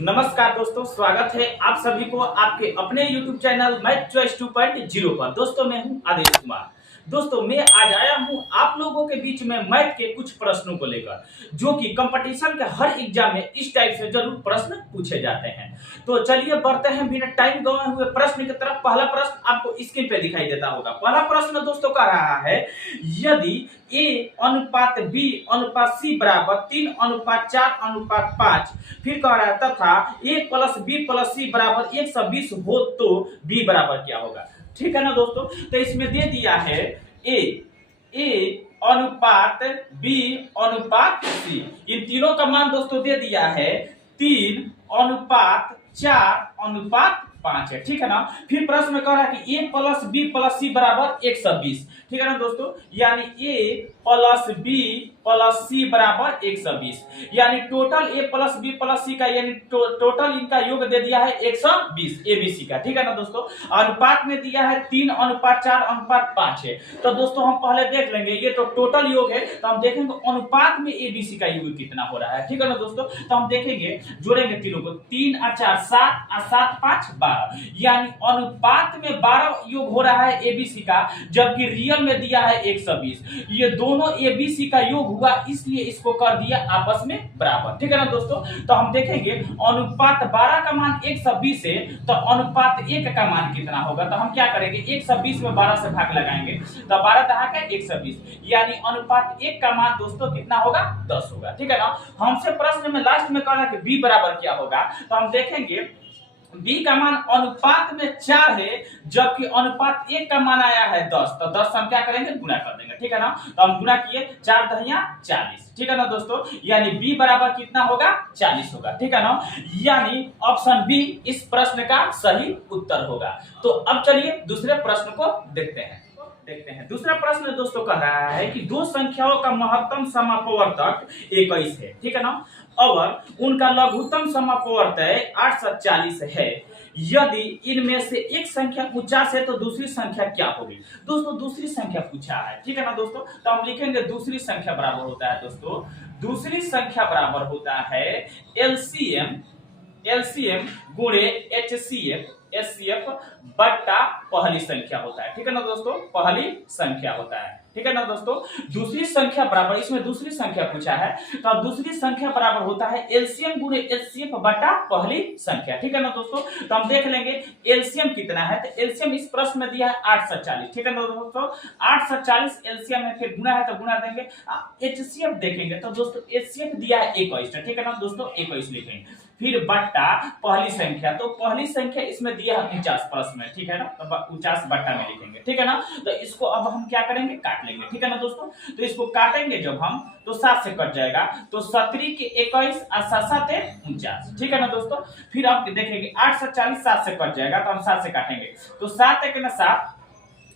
नमस्कार दोस्तों, स्वागत है आप सभी को आपके अपने YouTube चैनल मैथ चॉइस 2.0 पर। दोस्तों मैं हूं आदेश कुमार। दोस्तों मैं आज आया हूं आप लोगों के बीच में मैथ के कुछ प्रश्नों को लेकर, जो कि कंपटीशन के हर एग्जाम में इस टाइप से जरूर प्रश्न पूछे जाते हैं। तो चलिए बढ़ते हैं बिना टाइम गंवाए हुए प्रश्न की तरफ। पहला प्रश्न आपको स्क्रीन पे दिखाई देता होगा। पहला प्रश्न दोस्तों कह रहा है, यदि A अनुपात B अनुपात C बराबर 3 अनुपात 4 अनुपात 5, फिर कह रहा है तथा A plus B plus C बराबर 120 हो तो B बराबर क्या होगा। ठीक है ना दोस्तों, तो इसमें दे दिया है A अनुपात B अनुपात C, इन तीनों का मान दोस्तों दे दिया है 3 अनुपात 4 अनुपात 5 है। ठीक है ना। फिर प्रश्न में कह रहा है कि A plus B plus C बराबर 120। ठीक है ना दोस्तों, यानी A plus B plus C बराबर 120, यानी total A plus B plus C का यानी टोटल इनका योग दे दिया है 120 ABC का। ठीक है ना दोस्तों। अनुपात में दिया है 3 अनुपात 4 अनुपात 5 है। तो दोस्तों हम पहले देख लेंगे, ये तो टोटल योग है, तो हम देखेंगे अनुपात में ABC का योग कितना हो रहा है। ठीक है ना दोस्तों, तो हम देखेंगे, जोड़ेंगे तीनों को, 3 और 4 7 और 7 5 12, यानी अनुपात में 12 योग हो रहा है ABC का, जबकि रियल में दिया है 120। ये दोनों ABC का योग हुआ, इसलिए इसको कर दिया आपस में बराबर। ठीक है ना दोस्तों, तो हम देखेंगे अनुपात 12 का मान 120 है, तो अनुपात 1 का मान कितना होगा। तो हम क्या करेंगे, 120 में 12 से भाग लगाएंगे, तो 12 दहा का 120, यानी अनुपात 1 का मान दोस्तों कितना होगा, 10 होगा। ठीक है ना। हमसे प्रश्न में लास्ट में कहना कि B बराबर क्या होगा, तो हम देखेंगे B का मान अनुपात में 4 है, जबकि अनुपात 1 का मान आया है 10, तो 10 हम क्या करेंगे, गुना कर देंगे। ठीक है ना, तो हम गुना किए, 4 दहिया 40। ठीक है ना दोस्तों, यानी B बराबर कितना होगा, 40 होगा। ठीक है ना, यानी ऑप्शन बी इस प्रश्न का सही उत्तर होगा। तो अब चलिए दूसरे प्रश्न को देखते हैं। दूसरा प्रश्न दोस्तों कह रहा है कि दो संख्याओं का महत्तम समापवर्तक 21 है। ठीक है ना, और उनका लघुत्तम समापवर्तक 840 है। यदि इनमें से एक संख्या 49 है तो दूसरी संख्या क्या होगी। दोस्तों दूसरी संख्या पूछा है। ठीक है ना दोस्तों, तो हम लिखेंगे दूसरी संख्या बराबर होता है दोस्तों, दूसरी संख्या बराबर होता है एलसीएम गुणे एचसीएफ बट्टा पहली संख्या होता है। ठीक है ना दोस्तों, पहली संख्या होता है। ठीक है ना दोस्तों, दूसरी संख्या बराबर, इसमें दूसरी संख्या पूछा है, तो अब दूसरी संख्या बराबर होता है एलसीएम गुणे एचसीएफ बट्टा पहली संख्या। ठीक है ना दोस्तों, तो हम देख लेंगे एलसीएम कितना है, तो एलसीएम इस प्रश्न में दिया है 840। ठीक है ना दोस्तों, 840 एलसीएम है, फिर गुना है तो गुना देंगे। एचसीएफ देखेंगे तो दोस्तों एचसीएफ दिया है 21। ठीक है ना दोस्तों, 21 लिखेंगे, फिर बट्टा पहली संख्या, तो पहली संख्या इसमें दिया है 49 प्रश्न में। ठीक है ना, तो 49 बट्टा में लिखेंगे। ठीक है ना, तो इसको अब हम क्या करेंगे, काट लेंगे। ठीक है ना दोस्तों, तो इसको काटेंगे जब हम, तो 7 से कट जाएगा, तो 17 के 21 और 7 49। ठीक है ना दोस्तों, फिर आप देखेंगे 840 7 से कट जाएगा, तो हम 7 से काटेंगे, तो 7 एक में 7,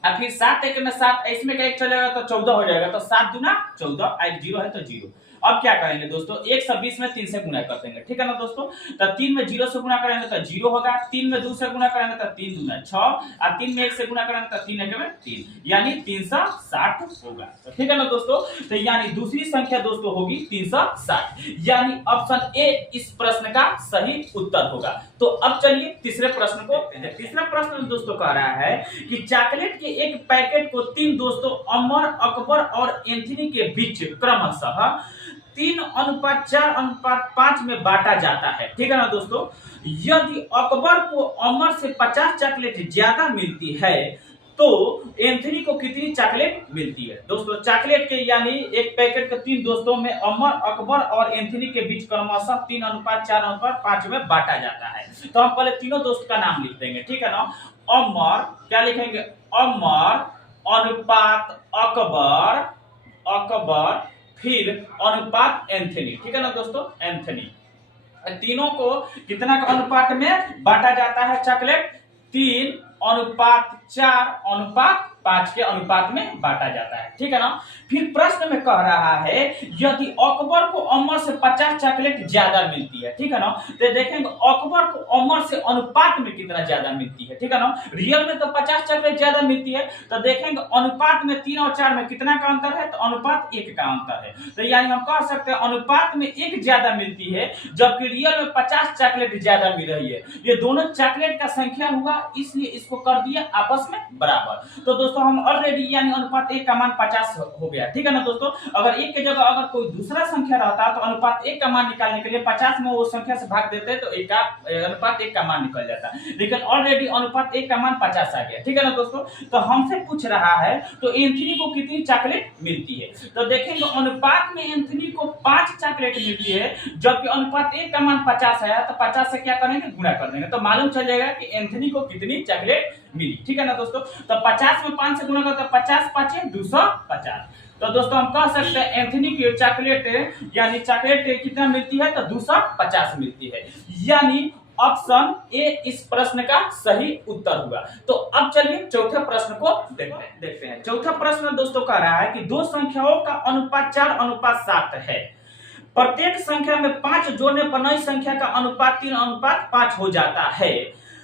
और फिर 7 एक में 7, इसमें का एक चलेगा तो 14 हो जाएगा, तो 7 दूना 14, 1 0 है तो 0। अब क्या करेंगे दोस्तों, 120 में 3 से गुना कर देंगे। ठीक है ना दोस्तों, तो 3 में 0 से गुना करेंगे तो 0 होगा, 3 में 2 से गुना करेंगे तो 3 दूना 6, और 3 में 1 से गुना करेंगे तो 3 एक में 3, यानी 360 होगा। तो ठीक है ना दोस्तों, तो यानी दूसरी संख्या दोस्तों होगी 360, यानी ऑप्शन ए इस प्रश्न का सही उत्तर होगा। तो अब चलिए तीसरे प्रश्न को। तीसरा प्रश्न दोस्तों कह रहा है कि चॉकलेट के एक पैकेट को 3 दोस्तों अमर, अकबर और एंथनी के बीच क्रमशः 3 अनुपात 4 अनुपात 5 में बांटा जाता है। ठीक है ना दोस्तों, यदि अकबर को अमर से 50 चॉकलेट ज्यादा मिलती है तो एंथनी को कितनी चॉकलेट मिलती है। दोस्तों चॉकलेट के यानी एक पैकेट के 3 दोस्तों में अमर, अकबर और एंथनी के बीच क्रमशः 3 अनुपात 4 अनुपात 5 में बांटा जाता है। तो हम पहले तीनों दोस्त का नाम लिख देंगे। ठीक है ना, अमर, क्या लिखेंगे, अमर अनुपात अकबर, फिर अनुपात एंथनी। ठीक है ना दोस्तों, एंथनी, तीनों को कितना का अनुपात में बांटा जाता है चॉकलेट, 3 अनुपात 4 अनुपात 5 के अनुपात में बांटा जाता है, ठीक है ना। फिर प्रश्न में कह रहा है यदि अकबर को अमर से 50 चॉकलेट ज्यादा मिलती है, ठीक है ना, तो देखेंगे अकबर को अमर से अनुपात में कितना ज्यादा मिलती है, ठीक है ना। रियल में तो 50 चॉकलेट ज्यादा मिलती है, तो देखेंगे अनुपात में 3 और 4 में कितना का अंतर है, तो अनुपात 1 का अंतर है। तो यानी हम कह सकते हैं अनुपात में 1 ज्यादा मिलती है, जबकि रियल में 50 चॉकलेट ज्यादा मिल रही है। ये दोनों चॉकलेट का संख्या हुआ, इसलिए इसको कर दिया आपस में बराबर। तो दोस्तों हम ऑलरेडी यानी अनुपात 1 का मान 50 हो गया, ठीक है ना दोस्तों। अगर 1 की जगह अगर कोई दूसरा संख्या रहता तो अनुपात 1 का मान निकालने के लिए 50 में वो संख्या से भाग देते तो अनुपात 1 का मान निकल जाता, लेकिन ऑलरेडी अनुपात 1 का मान 50 आ गया, ठीक है ना दोस्तों। तो हमसे पूछ रहा है तो एंथनी को कितनी चॉकलेट मिलती है, तो देखेंगे अनुपात में एंथनी को 5 चॉकलेट मिलती है, जबकि अनुपात 1 का मान 50 आया, तो 50 से क्या करेंगे, गुणा कर देंगे, तो मालूम चल जाएगा कि एंथनी को कितनी चॉकलेट मिली, ठीक है ना दोस्तों। तो 50 में 5 से गुणा करते 50 5 250। तो दोस्तों हम कह सकते हैं एंथनी की चॉकलेट यानी चॉकलेट कितना मिलती है, तो 250 मिलती है, यानी ऑप्शन ए इस प्रश्न का सही उत्तर हुआ। तो अब चलिए चौथे प्रश्न को देखते हैं। चौथा प्रश्न दोस्तों कह रहा है कि दो संख्याओं का अनुपात 4:7 है, प्रत्येक संख्या में 5 जोड़ने पर नई संख्या का अनुपात 3:5 हो जाता है,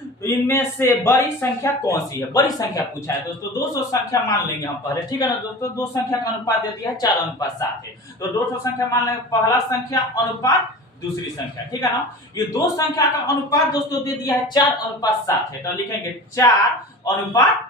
तो इनमें से बड़ी संख्या कौन सी है। बड़ी संख्या पूछा है दोस्तों, 200 संख्या मान लेंगे हम पहले, ठीक है ना दोस्तों। दो संख्या का अनुपात दे दिया है 4:7 है, तो 200 संख्या मान लेंगे, पहला संख्या अनुपात दूसरी संख्या, ठीक है ना। ये दो संख्या का अनुपात दोस्तों दे दिया है 4:7 है, तो लिखेंगे 4:7,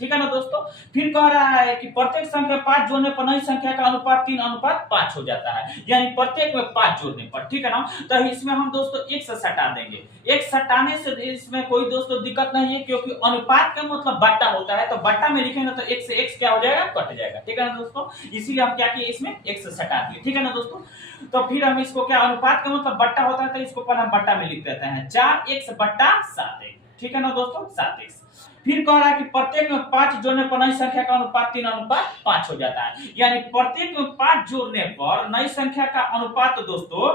ठीक है ना दोस्तों। फिर कह रहा है कि प्रत्येक संख्या 5 जोड़ने पर नई संख्या का अनुपात 3:5 हो जाता है, यानी प्रत्येक में 5 जोड़ने पर, ठीक है ना। तो इसमें हम दोस्तों 1 से सटा देंगे, 1 सटाने से इसमें कोई दोस्तों दिक्कत नहीं है, क्योंकि अनुपात का मतलब बट्टा होता है, तो बट्टा में लिखेंगे तो 1 से x क्या हो जाएगा, कट जाएगा, ठीक है ना दोस्तों। इसीलिए हम क्या किए, इसमें 1 से सटा दिए, ठीक है ना दोस्तों। तो फिर हम इसको क्या, अनुपात का मतलब बट्टा होता है, तो इसको पहले हम बट्टा में लिख देते हैं 4x/7x, ठीक है ना दोस्तों, 7x। फिर कह रहा है कि प्रत्येक में 5 जोड़ने पर नई संख्या का अनुपात 3:5 हो जाता है, यानी प्रत्येक में 5 जोड़ने पर नई संख्या का अनुपात दोस्तों,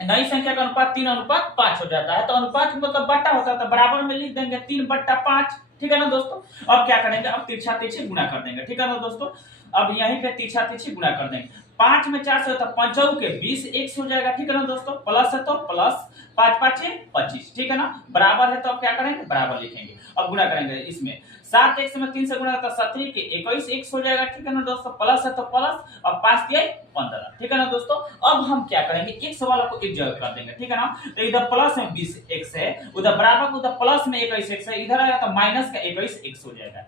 नई संख्या का अनुपात 3:5 हो जाता है। तो अनुपात मतलब बट्टा होता है, तो बराबर में लिख देंगे 3/5, ठीक है ना दोस्तों। अब क्या करेंगे, अब तिरछा तिरछी गुणा कर देंगे, ठीक है ना दोस्तों। अब यहीं पे तिरछा तिरछी गुणा कर देंगे, 5 में 4 से होता है 5 के 20, x हो जाएगा, ठीक है ना दोस्तों। प्लस है तो प्लस, 5 5 25, ठीक है ना। बराबर है तो अब क्या करेंगे, बराबर लिखेंगे। अब गुणा करेंगे इसमें 7x में 3 से गुणा करता 7 के 21x हो जाएगा, ठीक है ना दोस्तों। प्लस है तो प्लस, और 5 के 15, ठीक है ना दोस्तों। अब हम क्या करेंगे, x वाला को एक जगह कर देंगे, ठीक है ना। तो इधर प्लस में 20x है, उधर बराबर को उधर प्लस में 21x है, इधर आएगा तो माइनस का 21x हो जाएगा,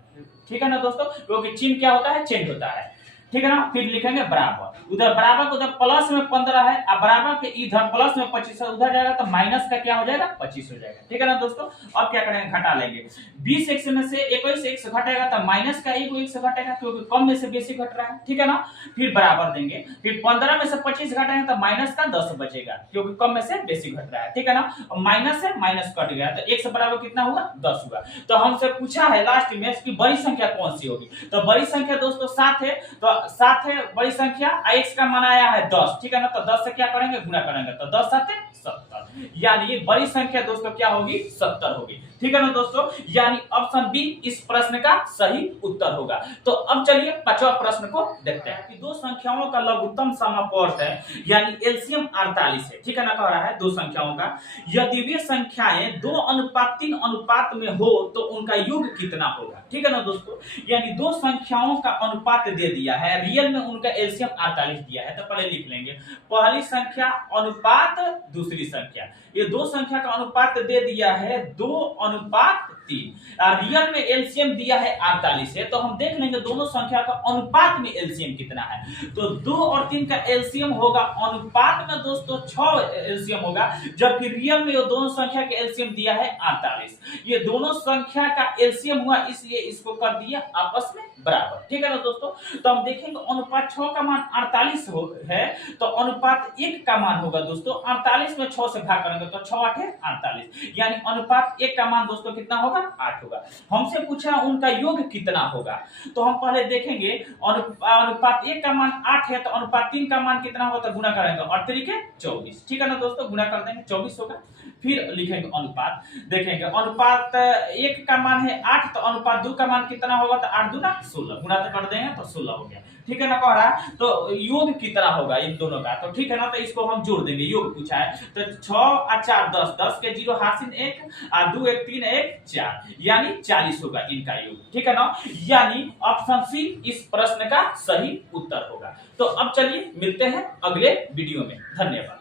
ठीक है ना दोस्तों, क्योंकि चिन्ह क्या होता है, चेंज होता है, ठीक है ना। फिर लिखेंगे बराबर, उधर बराबर को उधर प्लस में 15 है, अब बराबर के इधर प्लस में 25 है, उधर जाएगा तो माइनस का क्या हो जाएगा, 25 हो जाएगा, ठीक है ना दोस्तों। अब क्या करेंगे, घटा लेंगे, 20x में से 21x घटेगा तो माइनस का 1x घटेगा, क्योंकि कम में से बेसी घट रहा है, ठीक है ना। फिर बराबर देंगे, फिर 15 में से 25 घटाएंगे तो माइनस का 10 बचेगा, क्योंकि कम में से बेसी घट रहा है, ठीक है ना। माइनस से माइनस कट गया, तो x बराबर कितना हुआ, 10 हुआ। तो हमसे पूछा है लास्ट में कि बड़ी संख्या कौन सी होगी, तो बड़ी संख्या दोस्तों 7 है, तो 7 है बड़ी संख्या, x का मान आया है 10, ठीक है ना। तो 10 से क्या करेंगे, गुणा करेंगे, तो 10 7 70, यानी ये बड़ी संख्या दोस्तों क्या होगी, 70 होगी, ठीक है ना दोस्तों। यानी ऑप्शन बी इस प्रश्न का सही उत्तर होगा। तो अब चलिए पांचवा प्रश्न को देखते हैं कि दो संख्याओं का लघुत्तम समापवर्त है, यानी एलसीएम 48 है, ठीक है ना। कह रहा है दो संख्याओं का यदि वे संख्याएं 2:3 अनुपात में हो तो उनका योग कितना होगा, ठीक है ना दोस्तों। यानी दो संख्याओं का अनुपात दे दिया है, रियल में उनका एलसीएम 48 दिया है, तो पहले लिख लेंगे पहली संख्या अनुपात दूसरी संख्या। ये दो संख्या का अनुपात दे दिया है 2:3, रियल में एलसीएम दिया है 48 है, तो हम देख लेंगे दोनों संख्या का अनुपात में एलसीएम कितना है। तो 2 और 3 का एलसीएम होगा, अनुपात में दोस्तों 6 एलसीएम होगा, जबकि रियल में ये दोनों संख्या का एलसीएम दिया है 48। ये दोनों संख्या का एलसीएम हुआ, इसलिए इसको कर दिया आपस में बराबर, ठीक है ना दोस्तों। तो हम देखेंगे अनुपात 6 का मान 48 है, तो अनुपात 1 का मान होगा दोस्तों 48 में 6 से भाग करेंगे तो 6 8 48, यानी अनुपात 1 का मान दोस्तों कितना होगा, होगा 8 होगा। हमसे पूछा उनका योग कितना होगा, तो हम पहले देखेंगे अनुपात 1 का मान 8 है तो अनुपात 3 का मान कितना होगा, तो गुना करेंगे 8 तरीके 24, ठीक है ना दोस्तों, गुना कर देंगे 24 होगा। फिर लिखेंगे अनुपात, देखेंगे अनुपात 1 का मान है 8 तो अनुपात 2 का मान कितना होगा, तो 8 दूना 16, गुना तो कर देंगे तो 16 हो गया, ठीक है ना। कह रहा है तो योग कितना होगा इन दोनों का, तो ठीक है ना, तो इसको हम जोड़ देंगे, योग पूछा है तो 6 और 4 10, 10 के 0 हासिल 1 और 2 1 3 1 4, यानी 40 होगा इनका योग, ठीक है ना। यानी ऑप्शन सी इस प्रश्न का सही उत्तर होगा। तो अब चलिए मिलते हैं अगले वीडियो में, धन्यवाद।